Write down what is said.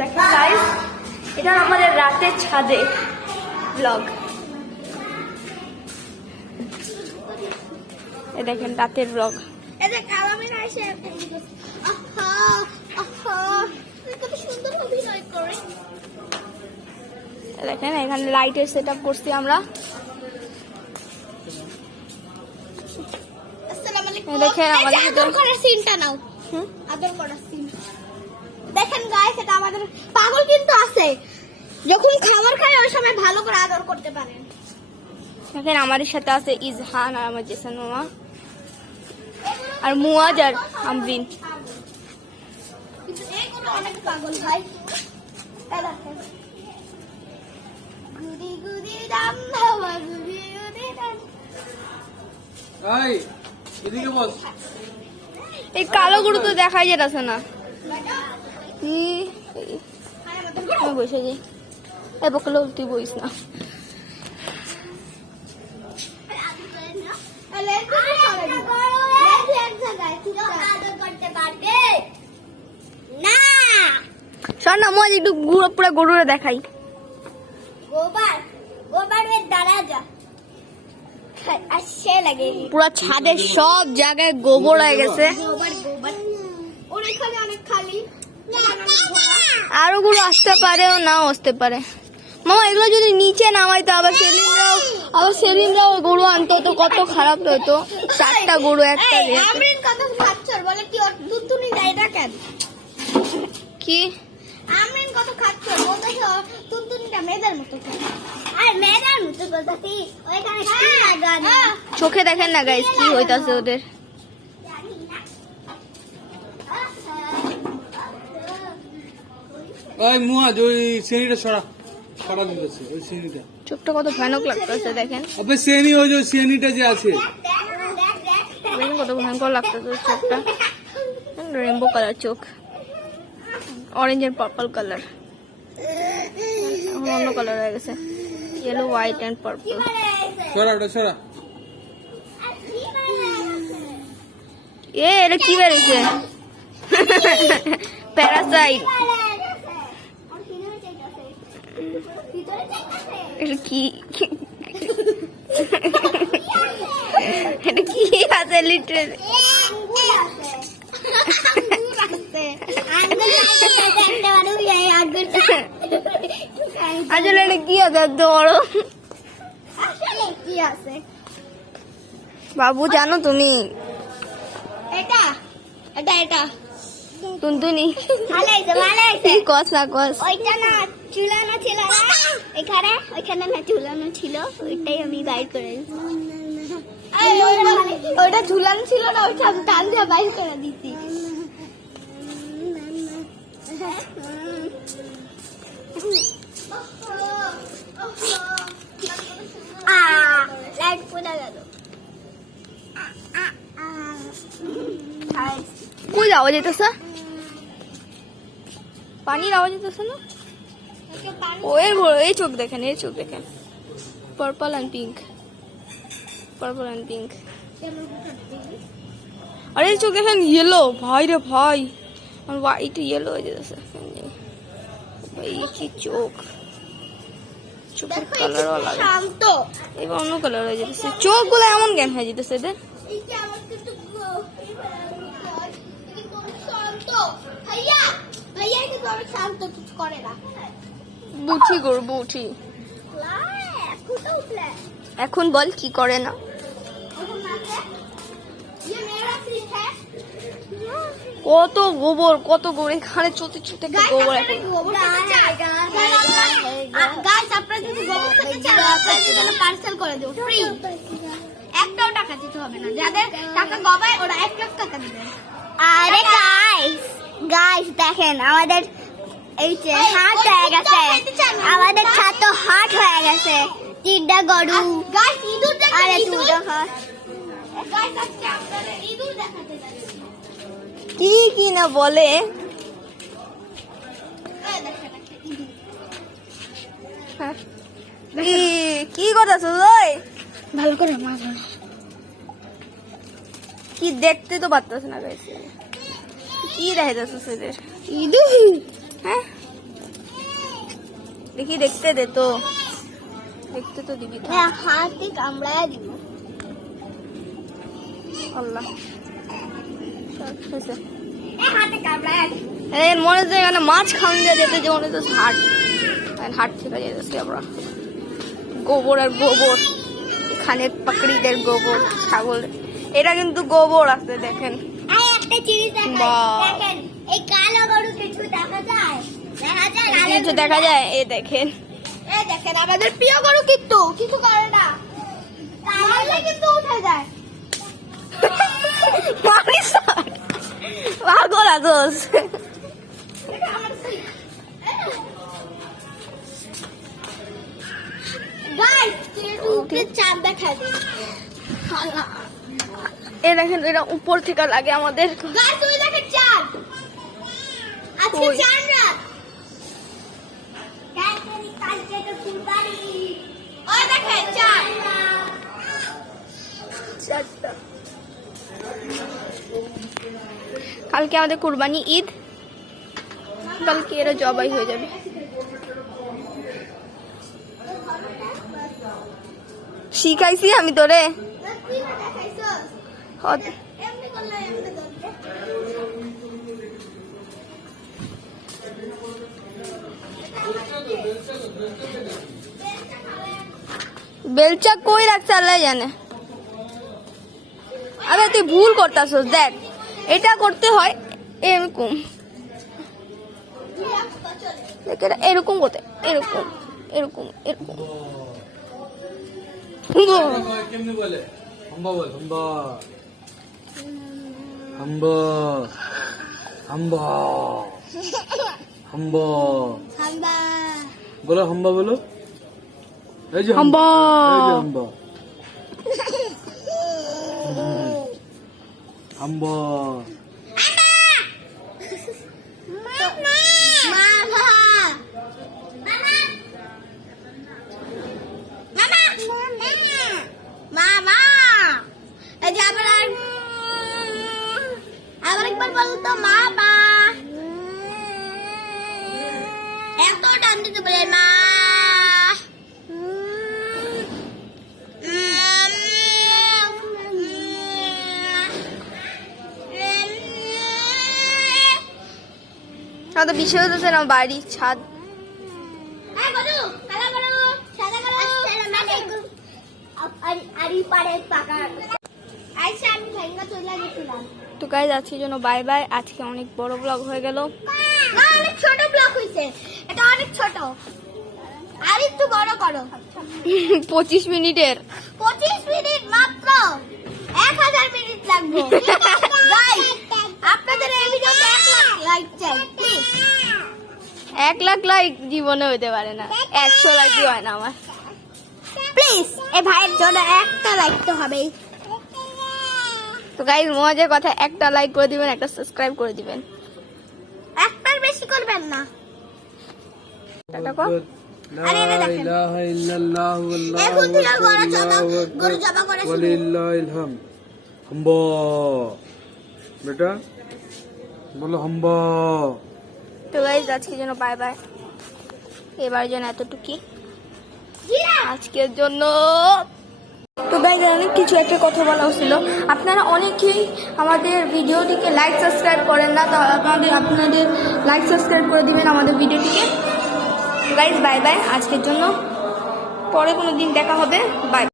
দেখেন গাইস, এটা আমাদের রাতের ছাদে ব্লগ। এ দেখেন রাতের ব্লগ। দেখেন এখানে লাইটের সেট আপ করছি আমরা। দেখেন আমাদের আদর করার সিনটা নাও। আদর করার সিন দেখেন গাইস, এটা আমাদের পাগল কিন্তু আছে, যখন খাবার খায় ওই সময় ভালো করে আদর করতে পারেন। দেখেন আমাদের সাথে আছে ইজহান আর আমার জেসান মামা আর মুয়াজ আর আমরিন। কিন্তু এইগুলো অনেক পাগল ভাই। গুদি গুদি দাম বাবা, গুদি গুদি দাম। এই এদিকে বস। এই কালো গরু তো দেখাই যেতেছে না। আমি বসে যাই। এ বকলো তুই বইস না। শোন না মুয়াজ, একটু পুরো গরুরে দেখাই। পুরো ছাদের সব জায়গায় গোবর হয়ে গেছে। আরো গরু আসতে পারে ও নাও আসতে পারে। মামা এগুলো যদি নিচে নামাইতো আবার সেলিমরাও গরু আনতো তো কত খারাপ হতো। 4টা গরু একটা কি আমরিন কত খাচ্ছে বলতেছে তুনতুনিটা মেয়েদের মতো খায়। আর মেয়েদের মতো বলতেছি ওইখানে কি লাগানো। চোখে দেখেন না গাইস কি হইতাছে ওদের। ওই মুয়াজ, ওই শ্রেণীটা সরা দিতেছে, ওই শ্রেণীটা। চোখটা কত ভয়ানক লাগতেছে দেখেন। আবে শ্রেণী, ওই যে শ্রেণীটা যে আছে দেখেন কত ভয়ঙ্কর লাগতেছে চোখটা। রেইনবো কালার চোখ, অরেঞ্জ এন্ড পার্পল কালার। এখন অন্য কালার হয়ে গেছে, ইয়েলো হোয়াইট এন্ড পার্পল। সরা ওটা সরা। এটা কি বেরিয়েছে? প্যারাসাইট। এটা কি এটা কি আছে লিটারালি? আসলে এটা কি আছে এত বড়? কি আছে বাবু জানো তুমি? এটা এটা এটা টুনটুনি। ভালো হয়েছে কস না কস। ওইটা না ঝুলানো ছিল না এখানে, ওইখানে না ঝুলানো ছিল, ওইটাই আমি বাইর করে ওইটা ঝুলানো ছিল না, ওইটা আমি টান দিয়ে বাইর করে দিছি। লাইট পুরা গেল। কই আওয়াজ যেতেছে? পানির আওয়াজ যেতেছে না? ও এর বড় এই চোখ দেখেন, এই চোখ দেখেন, purple and pink, purple and pink. আরে এই চোখ দেখেন ইয়েলো, ভাই রে ভাই, আর হোয়াইট ইয়েলো হয়ে যেতেছে। ভাই কি চোখ, চোখের কালার আলাদা, শান্ত। এবার অন্য কালার হয়ে যেতেছে। চোখগুলো এমন কেন হয়ে যেতেছে এদের? শান্ত, কিছু করে না। বুঝি করবো উঠি। এখন বল কি করে না? কত গোবর, কত গোবর এখানে চলতে চলতে গোবর। এখন পার্সেল করে দেবো ফ্রি, একটাও টাকা দিতে হবে না। যাদের টাকা গবায় ওরা 1 লাখ টাকা দিবে। আরে গাইস দেখেন আমাদের এই যে হাট হয়ে গেছে, আমাদের ছাদ হাট হয়ে গেছে। 3টা গরু গাইস, ইঁদুর দেখেন। আরে ইঁদুর গাইস, আজকে আপনারা ইঁদুর দেখাতে যাচ্ছি। কি না বলে? কি করতেছ তুই? ভালো করে মাছ কি দেখতে তো পারতেছ না গাইস। কি দেখাইতেছ সেদের? ইঁদুর। হ্যাঁ দেখি দেখতে দে তো, দেখতে তো দিবি তো। হাতে কামড়ায় দিব। আল্লাহ হয়েছে। হাতে কামড়ায় দিব। এর মনে হচ্ছে এখানে মাছ খাওয়ান দিয়ে যেতে, যে মনে হচ্ছে হাট থেকে যেতেছি আমরা। গোবর আর গোবর, এখানে পাকড়িদের গোবর, ছাগল, এটা কিন্তু গোবর আছে দেখেন। একটা জিনিস দেখেন, এই কালো গরু কিছু দেখা যায়? দেখা যায়? কিছু দেখা যায়? এই দেখেন, এই দেখেন আমাদের প্রিয় গরু কিন্তু কিছু করে না, মারলে কিন্তু উঠে যায়। পাগল আছোস। চাঁদ দেখা দিই। এ দেখেন, এটা উপর থেকে লাগে আমাদের। তুই দেখেন চাঁদ, আজকে কই? চাঁদ রাত। কালকে তো কুরবানি। ওই দেখেন চাঁদ। কালকে আমাদের কুরবানি ঈদ, কালকে এরা জবাই হয়ে যাবে। শিখাইছি আমি তোরে। তুই না দেখাইছস? এমনি করলে এমনি ধরতে। বেলচা কই রাখছে আল্লাহ জানে। আরে তুই ভুল করতাছস, দেখ এটা করতে হয় এরকম, দেখ এটা এরকম করতে, এরকম এরকম এরকম। কেমনি বলে? হাম্বা বল, হাম্বা হাম্বা হাম্বা হাম্বা হাম্বা। বলো, হাম্বা বলো। এই যে হাম্বা। এই যে হাম্বা হাম্বা। আবার একবার বলুন তো মামা। এত টান দিতে বলে মা। তো বিষয় হচ্ছে না বাড়ির ছাদ। তো গাইজ আজকের জন্য বাই বাই। আজকে অনেক বড় ব্লগ হয়ে গেল। অনেক ছোট ব্লক হয়েছে, এটা অনেক ছোট। আর একটু বড় করো। 25 মিনিটের। 25 মিনিট মাত্র, 1000 মিনিট লাগবে। Guys, আপনাদের এই ভিডিওতে 1 লাখ লাইক চাই প্লিজ। 1 লাখ লাইক জীবনে হইতে পারে না, 100 লাইকই হয় না আমার। প্লিজ এই ভাইয়ের জন্য একটা লাইক তো হবেই। তো গাইজ মজার কথা, একটা লাইক করে দিবেন, একটা সাবস্ক্রাইব করে দিবেন। একটার বেশি করবেন না। টাটা কর। আরে এটা দেখেন, ইলাহা ইল্লাল্লাহু এখন থেকে আল্লাহু গরু জবা করে শুরু। ওয়ালিল্লাহিল হামদ। হাম্বা বেটা বলো, হাম্বা। তো গাইজ আজকের জন্য বাই বাই। এবারের জন্য এতটুকুই আজকের জন্য। তো গাইজ অনেক কিছু একটা কথা বলা ছিল, আপনারা অনেকেই আমাদের ভিডিওটিকে লাইক সাবস্ক্রাইব করেন না, তো আপনাদের লাইক সাবস্ক্রাইব করে দিবেন আমাদের ভিডিওটিকে। তো গাইজ বাই বাই আজকের জন্য, পরে কোনো দিন দেখা হবে, বাই।